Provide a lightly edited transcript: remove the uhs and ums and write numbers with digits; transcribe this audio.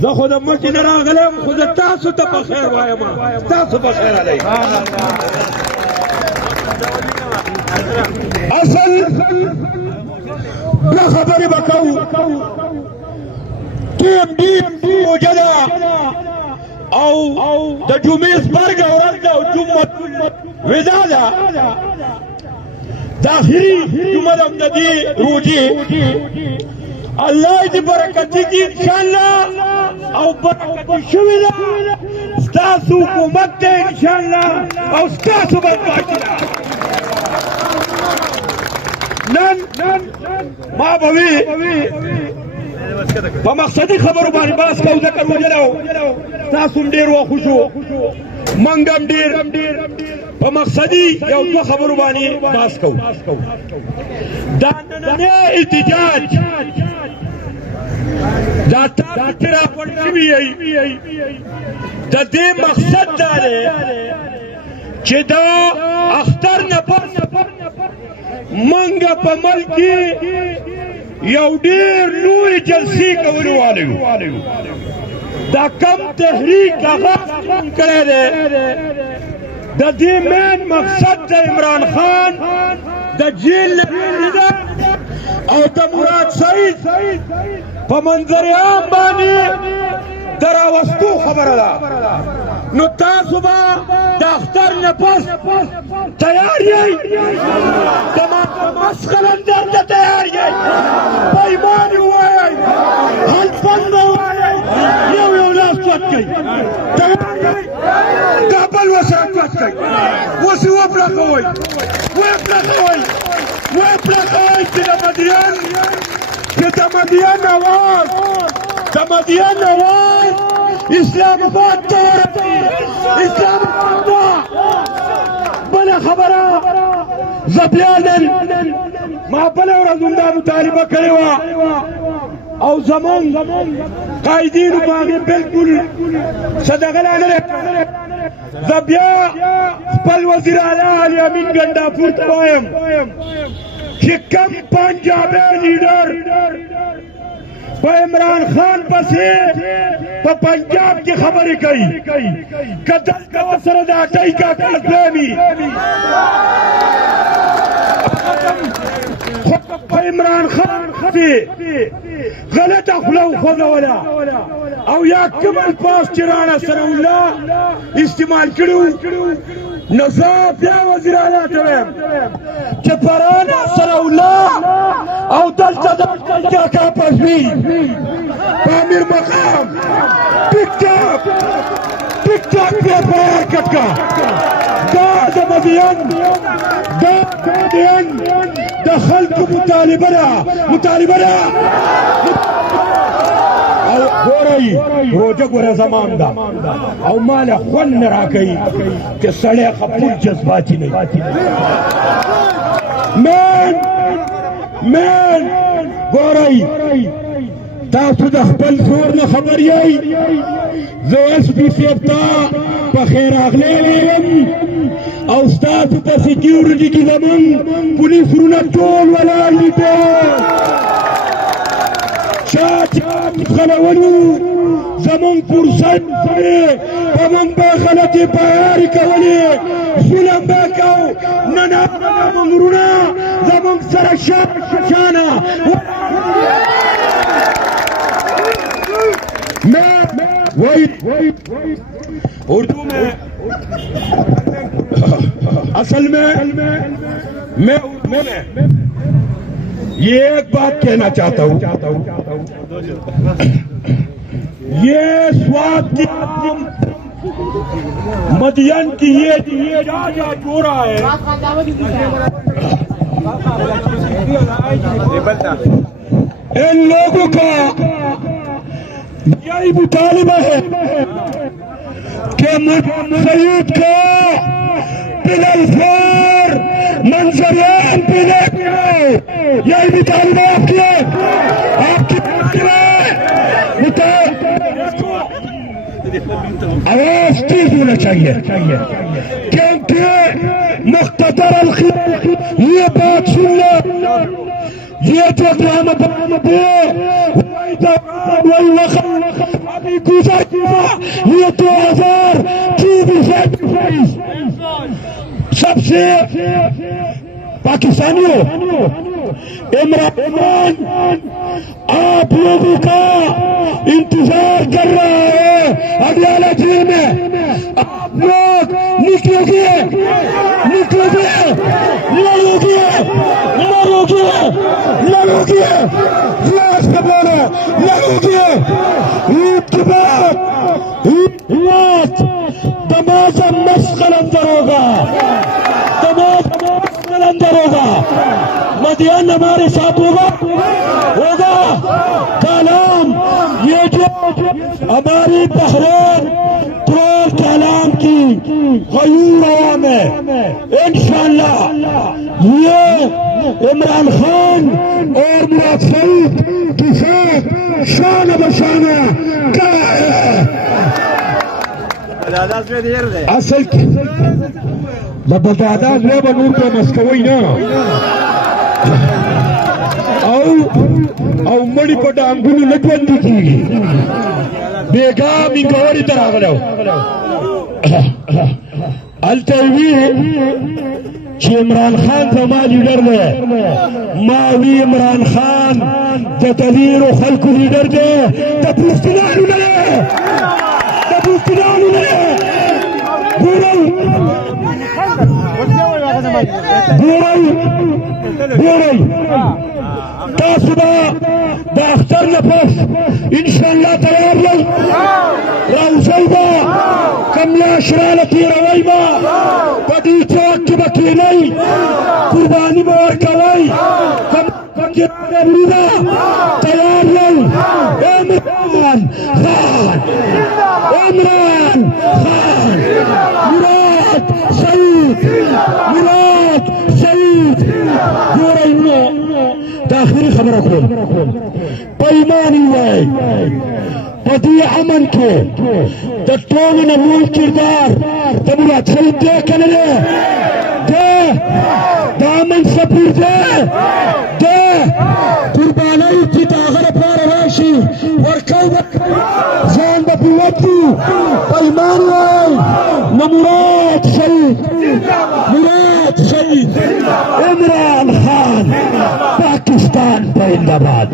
ز خود مټی نه راغلم، خود تاسو ته په خیر وایم، تاسو په خیر علی اصل بلا خبرې وکاو ټیم موجوده او د جمعې سپارګه ورځ ده او جمعه ودا ده، د اخري جمعه د دې روزي الله دې برکت دې انشاءالله او برکت شوی ده ستاسو حکومت ته انشاءالله او ستاسو بدبختي نن ما به وي په مقصدي خبرو باندې بحث کوو، ځکه روژه ده تاسو هم ډېر وخوشو، موږ هم ډېر په مقصدي یو دوه خبرو باندې بحث کوو. دا نننی احتجاج دا تاسو ته راغونډ شوي یئ، د دې مقصد دا دی چې دا اختر نه پس موږ په ملک کې یو ډېر لوی جلسې کولو والا یو. دا کم تحریک آغاز کړی دی، د دې مین مقصد د عمران خان د جیل نه ده او د مراد سعید په منظر عام باندې د راوستو خبره ده. نو تاسو به د اختر نه پس تیار یئ، د مسخل اندر ته تیار یئ، پیمان ووایئ، هلفن به ووایئ، یو یو لاس چوت کئ، تیار یئ، دا بل ورسره چوت کئ، اوس یې وپړخوئ، وپړخوئ، وپړخوئ چې د مدین آواز، د مدین آواز اسلام آباد ته ورسي، اسلام آباد ته. بله خبره زه بیا نن ما بله ورځ همدا مطالبه کړې وه او زمونږ قایدینو په هغې بلکل څه دغه لا نه دی کړی. زه بیا خپل وزیر اعلی علي امین ګنډاپور ته وایم چې کم پنجابی لیډر په عمران خان پسې په پنجاب کې خبرې کوي، که دلته ورسره د اټۍ کاکړ پرېمي خو په عمران خان پسې غلطه خوله وخوځوله او یا کوم الفاظ چې رانه ثناءالله استعمال کړي، نو زه بیا وزیر اعلی ته وایم چې پرانه ثناءالله او دلته د کاکا پشمي په امیر مقام ټیک ټاک بیا فرار کټ کا. دا د مدین د خلکو مطالبه ده او ګورئ روژه ګوره زمان ده او ماله خوند نه راکوي چې سړی خپل جذباتي نه من مین ګورئ تاسو د خپل زور نه خبر یئ زه ایس پي صاحب ته په خیر راغلی یم او ستاسو په سیکیورټي کې زموږ پولیس ورونه ټول ولاړ دي چا غلولو زموږ فرصت دی په موږ به غلطې بیارې کولې ظلم به کوو نن زموږ ورونه زموږ سره شانه اردو میں اصل میں میں یہ ایک بات کہنا چاہتا ہوں یہ سواد کی مدین کی یہ جو رہا ہے ان لوگوں کا یہی مطالبہ ہے کہ سعید کو بالفور منظریان پہ لے کے آؤ یہی مطالبہ آپ کی آواز تیز ہونا چاہیے کیونکہ مختصر الخلاف یہ بات سن لو یہ جو ڈرامہ وہی وقت ابھی گزرا یہ 2024 سب سے پاکستانیوں عمران آپ لوگوں کا انتظار کر رہا ہے اڈیالہ جیل میں آپ لوگ نکلو گے لڑو گے بولو لڑو گے عید کے بعد تماشا مشغل اندر ہوگا مدین ہمارے ساتھ ہوگا کلام یہ جو ہماری بحرین ترول کلام کی غیور عوام ہے انشاءاللہ یہ عمران خان اور مراد سعید کی ساتھ شانہ بشانہ کہا ہے اصل کی بداداز وے بنور پہ مسکوئی نا او مڑی پہ ڈانگونو لٹوندی کی بیگا منگوری تر آگلو التوی چی عمران خان زما لیڈر دے ماوی عمران خان دا تدیر و خلق لیڈر دے دا پوستنانو لے گورئی تاسبا دا اختر نفس انشاءاللہ تیار لئی روزی با کملا شرالتی روی با پدی چوک کی بکی نئی قربانی بور کوئی کم بریدہ تیار لئی عمران خان مراد سعید گورئی داخلی خبر کن پیمانی ہوئی پدی امن کے دٹون نمول کردار تمہارا چھل دے کنلے دے دامن سپور دے قربانی کی تاغر پار راشی ورکو زان بپیوتی پیمانی ہوئی مراد شہید عمران خان پاکستان پہ زندہ باد